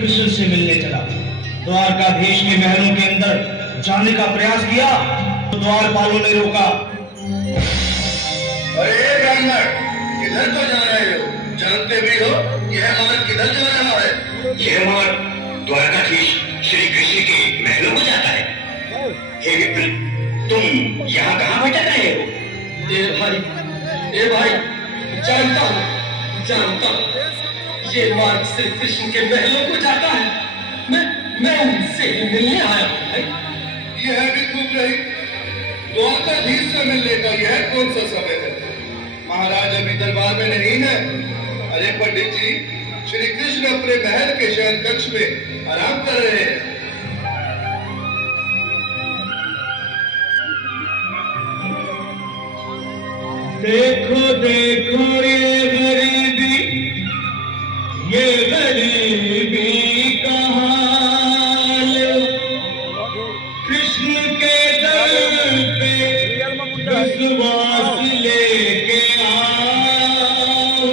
कृष्ण से मिलने चला। द्वारकाधीश के महलों के अंदर जाने का प्रयास किया तो द्वारपालों ने रोका। अरे ब्राह्मण, किधर तो जा रहे हो? जानते भी हो यह मार्ग किधर जा रहा है? यह मार्ग द्वारकाधीश श्री कृष्ण के महलों को जाता है। हे विप्र, तुम यहाँ कहाँ भटक रहे हो? ए भाई, जानता हूँ ये मार्ग श्री कृष्ण के महलों को जाता है। मैं उनसे ही मिलने आया हूँ भाई। यह भी खूब रही। द्वारकाधीश से मिलने का यह कौन सा समय है? महाराज अभी दरबार में नहीं है। अरे पंडित जी, श्री कृष्ण अपने महल के शयन कक्ष में आराम कर रहे हैं। देखो देखो ये गरीबी का हाल, कृष्ण के दर पे विश्वास लेके आओ।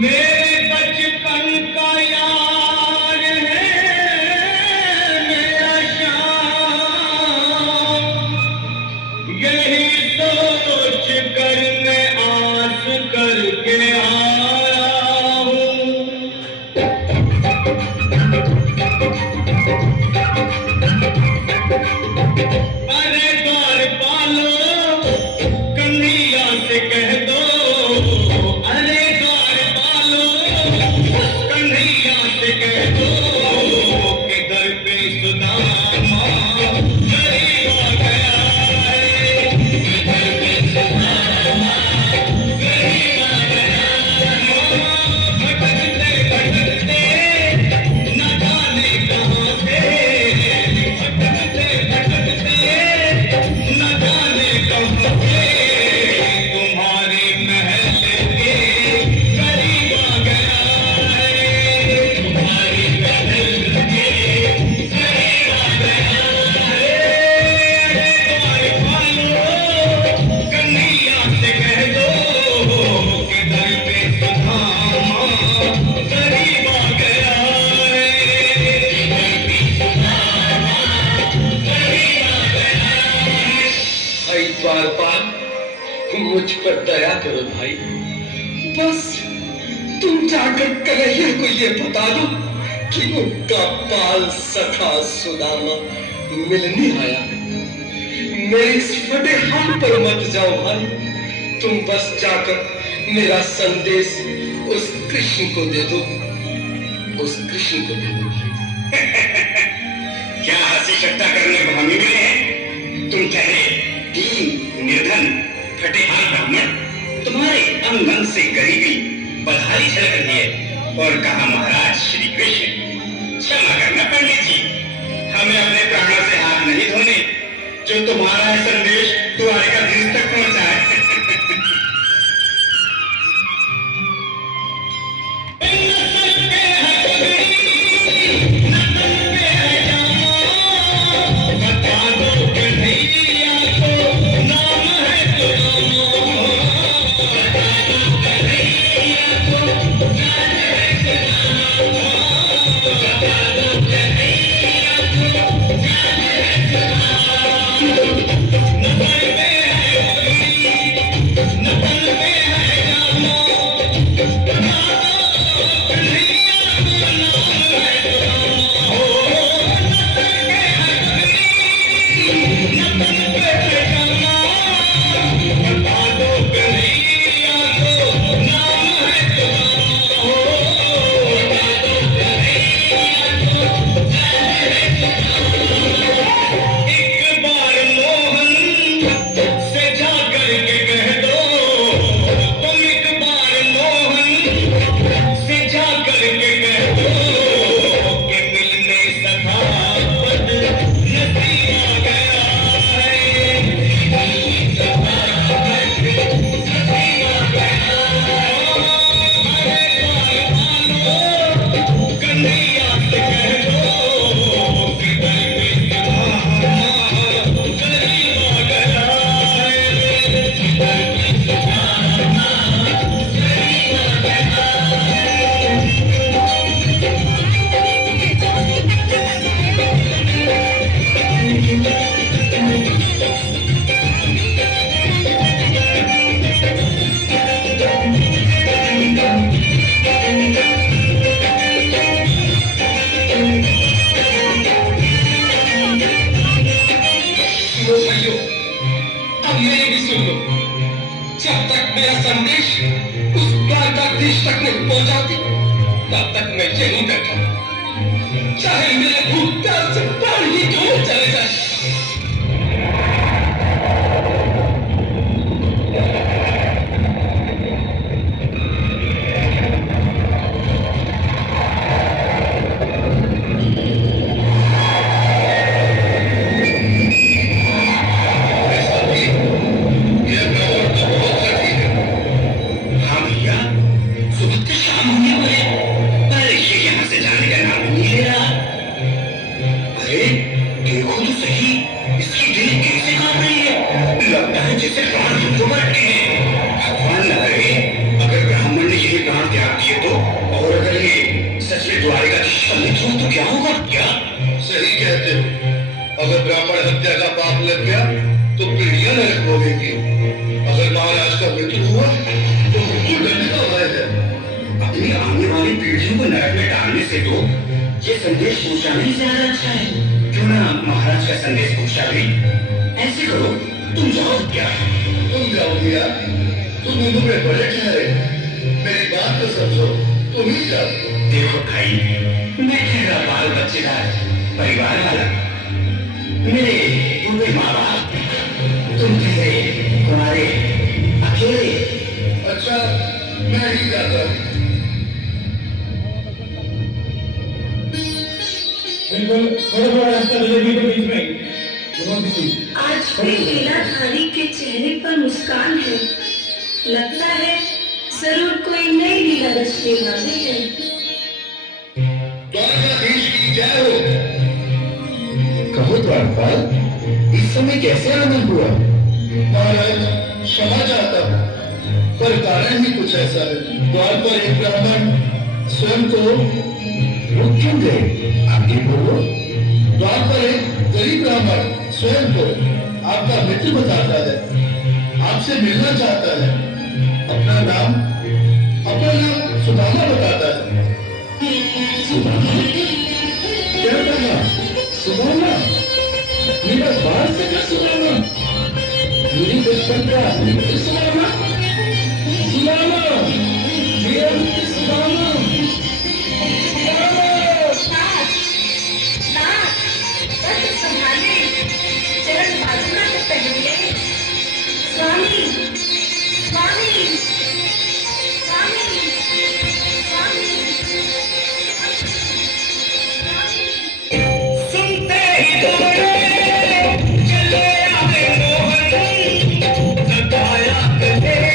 मेरे बचपन का यार है मेरा श्याम, यही सोच कर मैं आस करके आया हूँ। अरे द्वारपालो, कन्हैया से कह दो। अरे द्वारपालो, कन्हैया से कह दो कि घर पे सुदामा गरीब आ गया है। घर पे सुदामा गरीब आ गया है। भटकते भटकते न जाने कहाँ से, भटकते भटकते न जाने कहाँ से, तुम्हारे महल के करीब आ गया है। तुम्हारे महल के करीब आ गया है। अरे द्वारपालो, कन्हैया से कह दो कि घर पे सुदामा गरीब आ गया है। घर पे सुदामा गरीब आ गया है। भाई द्वारपाल, मुझ पर दया करो भाई। बस तुम जाकर कन्हैया को ये बता दो कि उनका बाल सखा सुदामा मिलने आया है। मेरे इस फटे हाथ पर मत जाओ भाई। तुम बस जाकर मेरा संदेश उस कृष्ण को दे दो। उस कृष्ण को दे दो भाई। क्या हंसी ठट्टा करने को हमें मिले हैं? तुम चाहे दीन निर्धन फटेहाल ब्राह्मण, तुम्हारे अंग अंग से गरीबी बधाई झलक रही है। और कहा महाराज श्री कृष्ण, क्षमा करना पंडित जी, हमें अपने प्राणों से हाथ नहीं धोने जो तुम्हारा संदेश द्वारकाधीश तक पहुंचाए। Nobody हो जाती, तब तक मैं यहीं बैठा, चाहे मेरे भूख प्यास से प्राण ही क्यों न चले जाए। सही कहते हो, अगर ब्राह्मण हत्या का पाप लग गया तो पीढ़ियां नरक भोगेंगी। अगर महाराज का मृत्यु हुआ तो मृत्यु दंड का भय है। अपनी आने वाली पीढ़ियों को नरक में डालने से तो ये संदेश पहुंचाना ही ज्यादा अच्छा है। क्यों ना महाराज का संदेश पहुंचा भी। ऐसे करो, तुम जाओ। क्या तुम जाओ भैया, तुम उम्र में बड़े ठहरे, मेरी बात तो समझो, तुम ही जाओ। देखो भाई, मैं ठहरा बाल बच्चेदार परिवार वाला, मेरे बूढ़े माँ बाप, तुम ठहरे तुम्हारे अकेले। अच्छा, मैं ही जाता हूँ। बिल्कुल, थोड़ा रास्ता जलेबी के बीच में। आज भी लीलाधारी के चेहरे पर मुस्कान है। लगता है जरूर कोई नई लीला रचने वाले हैं। द्वारकाधीश की जय हो। कहो द्वारपाल, इस समय कैसे आगमन हुआ? महाराज, क्षमा चाहता हूँ, पर कारण ही कुछ ऐसा है। द्वार पर एक ब्राह्मण स्वयं को रुक क्यों गए? आगे बोलो। द्वार पर एक गरीब ब्राह्मण स्वयं को आपका मित्र बताता है, आपसे मिलना चाहता है। अपना नाम सुदामा बताता है। सुदामा? क्या कहा? सुदामा? मेरा बाल से क्या सुदामा? मेरी बचपन का मित्र सुदामा? सुदामा, मेरा मित्र सुदामा। स्वामी, स्वामी, स्वामी, स्वामी, सुनते ही दौड़े चले आए मोहन, बताया कहे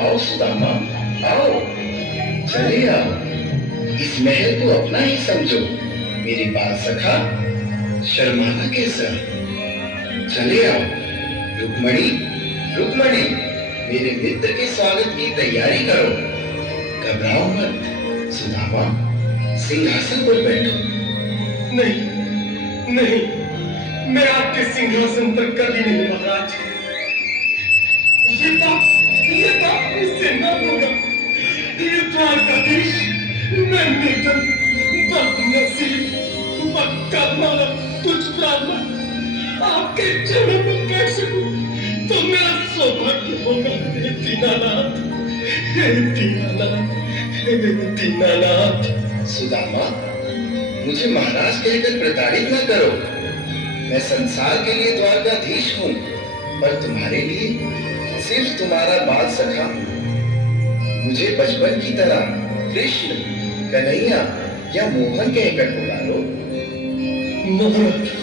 आओ सुदामा, आओ, चले आओ। इस महल को अपना ही समझो, मेरे बाल सखा, शर्माना कैसा? चले आओ। रुक्मणी, रुक्मणी, मेरे मित्र के स्वागत की तैयारी करो। घबराओ मत सुदामा, सिंहासन पर बैठो। नहीं नहीं, मैं आपके सिंहासन पर कभी नहीं महाराज। ये बात मुझसे न होगा। ये द्वारकाधीश, मैं निर्धन, बदनसीब, बदकर्मारा, तुझ ब्राह्मण आपके चरणों में बैठ सकूं तो मेरा सौभाग्य होगा। हे दीनानाथ, हे दीनानाथ, हे दीनानाथ। सुदामा, मुझे महाराज कहकर प्रताड़ित न करो। मैं संसार के लिए द्वारकाधीश हूँ, पर तुम्हारे लिए सिर्फ तुम्हारा बाल सखा हूँ। मुझे बचपन की तरह कृष्ण, कन्हैया या मोहन कहकर पुकारो। महाराज,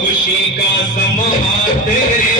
खुशी का समा तेरे